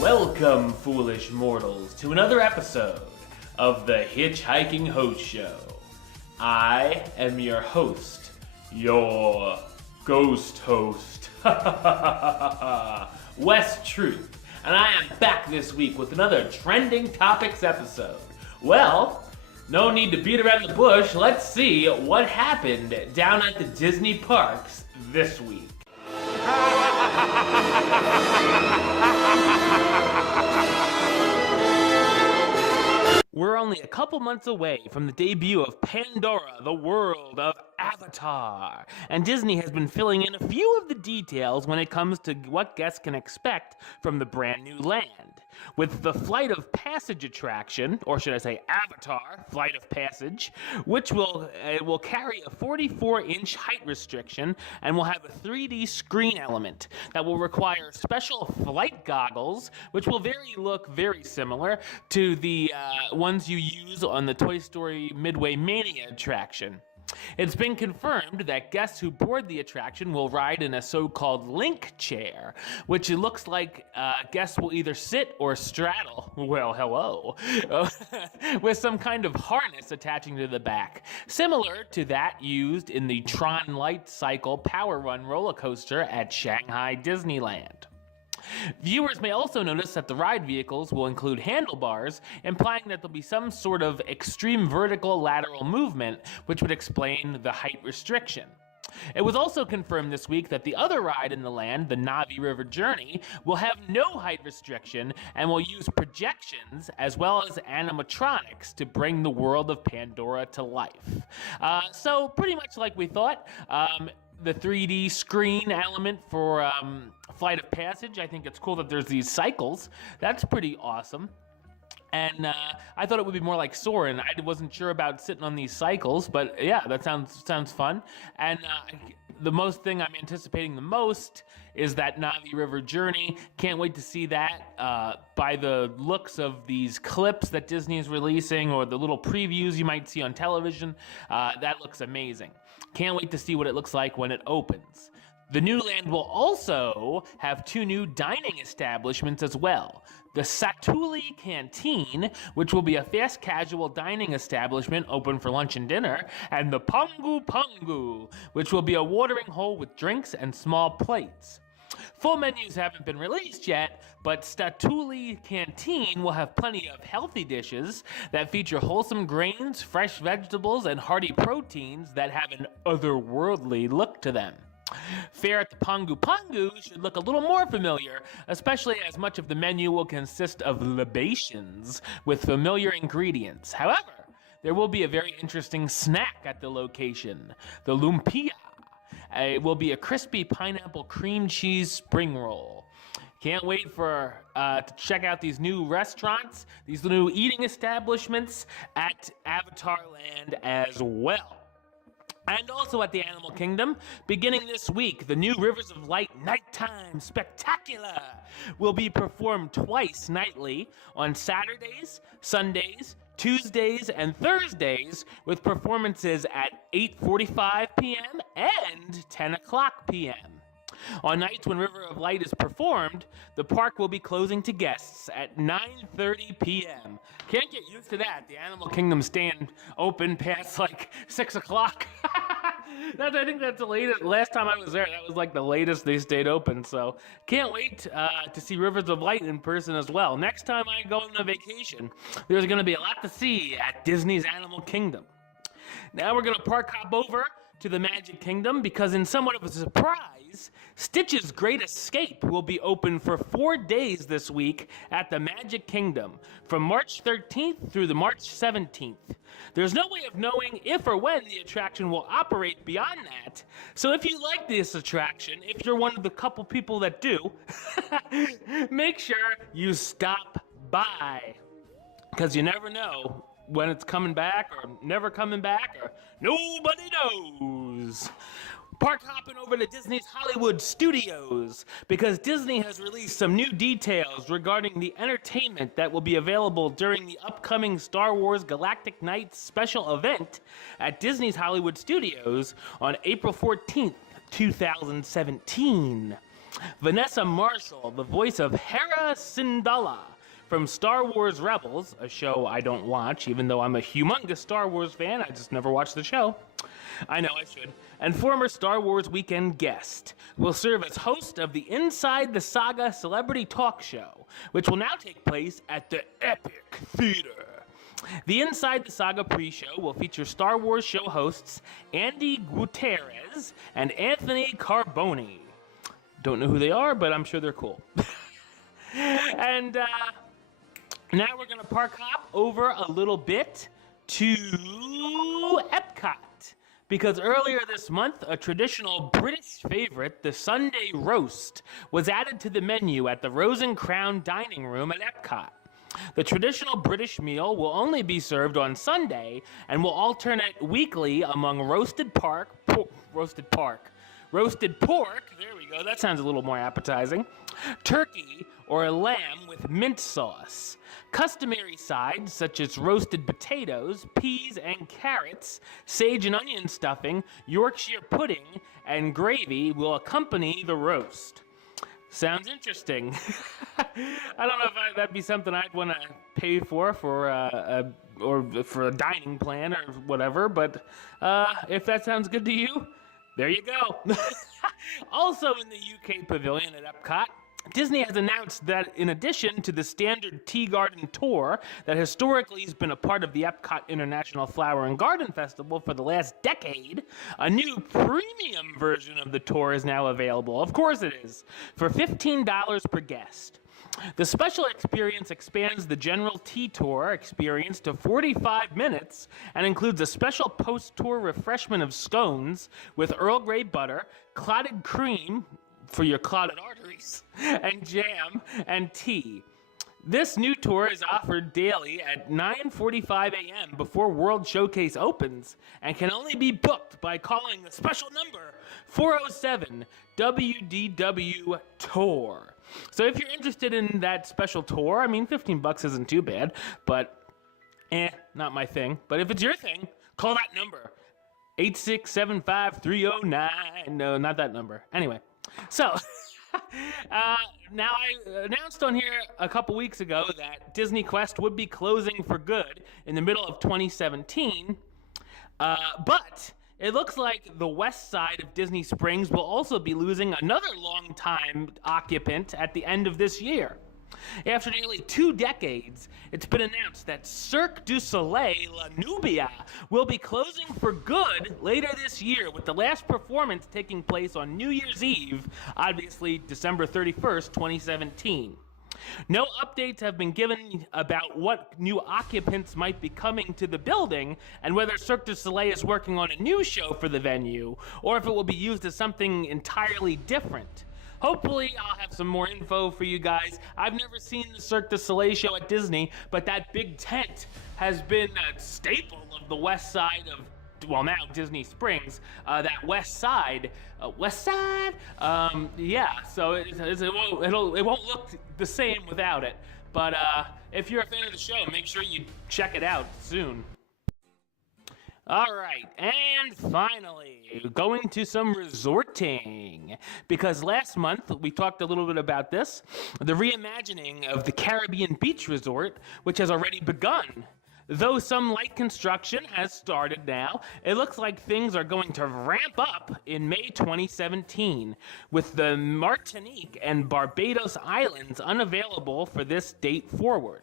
Welcome, foolish mortals, to another episode of the HitchHiking Host Show. I am your host, your ghost host, Wes Truth, and I am back this week with another Trending Topics episode. Well, no need to beat around the bush, let's see what happened down at the Disney parks this week. We're only a couple months away from the debut of Pandora, the world of Avatar, and Disney has been filling in a few of the details when it comes to what guests can expect from the brand new land. With the Flight of Passage attraction, or should I say Avatar Flight of Passage, which will carry a 44-inch height restriction and will have a 3D screen element that will require special flight goggles, which will look very similar to the ones you use on the Toy Story Midway Mania attraction. It's been confirmed that guests who board the attraction will ride in a so-called link chair, which it looks like guests will either sit or straddle, well, hello, with some kind of harness attaching to the back, similar to that used in the Tron Light Cycle Power Run roller coaster at Shanghai Disneyland. Viewers may also notice that the ride vehicles will include handlebars, implying that there'll be some sort of extreme vertical lateral movement, which would explain the height restriction. It was also confirmed this week that the other ride in the land, the Navi River Journey, will have no height restriction and will use projections as well as animatronics to bring the world of Pandora to life. So pretty much like we thought. The 3D screen element for Flight of Passage, I think it's cool that there's these cycles. That's pretty awesome. And I thought it would be more like Soarin'. I wasn't sure about sitting on these cycles, but yeah, that sounds fun. And the most thing I'm anticipating the most is that Navi River Journey. Can't wait to see that. By the looks of these clips that Disney is releasing or the little previews you might see on television, that looks amazing. Can't wait to see what it looks like when it opens. The new land will also have two new dining establishments as well. The Satuli Canteen, which will be a fast casual dining establishment open for lunch and dinner, and the Pangu Pangu, which will be a watering hole with drinks and small plates. Full menus haven't been released yet, but Statuli Canteen will have plenty of healthy dishes that feature wholesome grains, fresh vegetables, and hearty proteins that have an otherworldly look to them. Fare at the Pangu Pangu should look a little more familiar, especially as much of the menu will consist of libations with familiar ingredients. However, there will be a very interesting snack at the location, the lumpia. It will be a crispy pineapple cream cheese spring roll. Can't wait to check out these new restaurants, these new eating establishments at Avatar Land as well. And also at the Animal Kingdom, beginning this week, the new Rivers of Light Nighttime Spectacular will be performed twice nightly on Saturdays, Sundays, Tuesdays, and Thursdays, with performances at 8:45 p.m. and 10 o'clock p.m. On nights when River of Light is performed, the park will be closing to guests at 9:30 p.m. Can't get used to that. The Animal Kingdom stand open past like 6 o'clock. I think that's the latest. Last time I was there, that was like the latest they stayed open. So can't wait to see Rivers of Light in person as well. Next time I go on a vacation, there's going to be a lot to see at Disney's Animal Kingdom. Now we're going to park hop over to the Magic Kingdom because in somewhat of a surprise, Stitch's Great Escape will be open for 4 days this week at the Magic Kingdom from March 13th through the March 17th. There's no way of knowing if or when the attraction will operate beyond that, so if you like this attraction, if you're one of the couple people that do, make sure you stop by, because you never know when it's coming back or never coming back or nobody knows. Park hopping over to Disney's Hollywood Studios because Disney has released some new details regarding the entertainment that will be available during the upcoming Star Wars Galactic Nights special event at Disney's Hollywood Studios on April 14th, 2017. Vanessa Marshall, the voice of Hera Syndulla from Star Wars Rebels, a show I don't watch, even though I'm a humongous Star Wars fan. I just never watched the show. I know I should. And former Star Wars Weekend guest, will serve as host of the Inside the Saga Celebrity Talk Show, which will now take place at the Epic Theater. The Inside the Saga pre-show will feature Star Wars show hosts Andy Gutierrez and Anthony Carboni. Don't know who they are, but I'm sure they're cool. And now we're going to park hop over a little bit to Epcot. Because earlier this month, a traditional British favorite, the Sunday roast, was added to the menu at the Rose and Crown dining room at Epcot. The traditional British meal will only be served on Sunday and will alternate weekly among roasted pork, there we go, that sounds a little more appetizing, turkey or lamb with mint sauce. Customary sides such as roasted potatoes, peas and carrots, sage and onion stuffing, Yorkshire pudding, and gravy will accompany the roast. Sounds interesting. I don't know if that'd be something I'd want to pay for a dining plan or whatever, but if that sounds good to you, there you go. Also in the UK Pavilion at Epcot, Disney has announced that in addition to the standard Tea Garden tour that historically has been a part of the Epcot International Flower and Garden Festival for the last decade, a new premium version of the tour is now available. Of course it is, for $15 per guest. The special experience expands the general tea tour experience to 45 minutes and includes a special post-tour refreshment of scones with Earl Grey butter, clotted cream, for your clotted arteries, and jam and tea. This new tour is offered daily at 9:45 a.m. before World Showcase opens and can only be booked by calling the special number 407-WDW-TOUR. So if you're interested in that special tour, I mean, $15 isn't too bad, but not my thing. But if it's your thing, call that number, 8675309. No, not that number. Anyway. So, now I announced on here a couple weeks ago that Disney Quest would be closing for good in the middle of 2017, but it looks like the west side of Disney Springs will also be losing another long-time occupant at the end of this year. After nearly 2 decades, it's been announced that Cirque du Soleil La Nubia will be closing for good later this year, with the last performance taking place on New Year's Eve, obviously December 31st, 2017. No updates have been given about what new occupants might be coming to the building and whether Cirque du Soleil is working on a new show for the venue or if it will be used as something entirely different. Hopefully, I'll have some more info for you guys. I've never seen the Cirque du Soleil show at Disney, but that big tent has been a staple of the west side of, well, now Disney Springs, that west side, yeah, so it won't look the same without it. But if you're a fan of the show, make sure you check it out soon. All right, and finally, going to some resorting, because last month we talked a little bit about this, the reimagining of the Caribbean Beach Resort, which has already begun. Though some light construction has started now, it looks like things are going to ramp up in May 2017, with the Martinique and Barbados Islands unavailable for this date forward.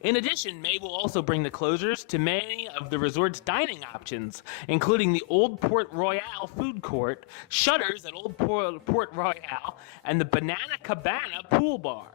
In addition, May will also bring the closures to many of the resort's dining options, including the Old Port Royale food court, shutters at Old Port Royale, and the Banana Cabana pool bar.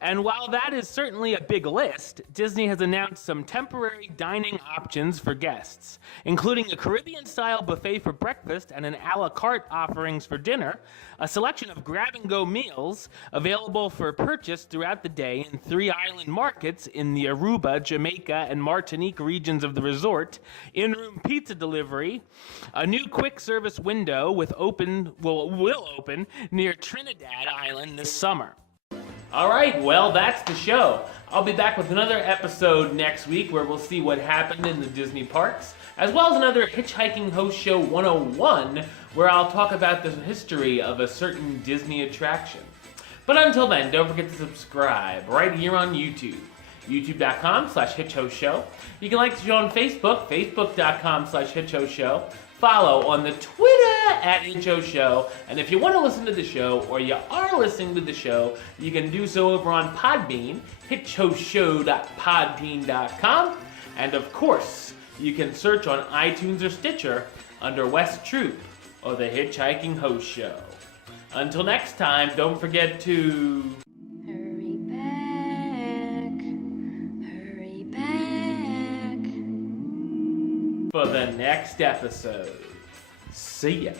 And while that is certainly a big list, Disney has announced some temporary dining options for guests, including a Caribbean-style buffet for breakfast and an a la carte offerings for dinner, a selection of grab-and-go meals available for purchase throughout the day in 3 island markets in the Aruba, Jamaica, and Martinique regions of the resort, in-room pizza delivery, a new quick-service window will open near Trinidad Island this summer. All right, well, that's the show. I'll be back with another episode next week where we'll see what happened in the Disney parks. as well as another Hitchhiking Host Show 101, where I'll talk about the history of a certain Disney attraction. But until then, don't forget to subscribe right here on YouTube. youtube.com/HitchHostShow. You can like the show on Facebook, facebook.com/HitchHostShow. Follow on the Twitter @HitchHostShow. And if you want to listen to the show, or you are listening to the show, you can do so over on Podbean, hitchhostshow.podbean.com. And of course, you can search on iTunes or Stitcher under West Troop or the Hitchhiking Host Show. Until next time, don't forget to... Hurry back, for the next episode. See ya.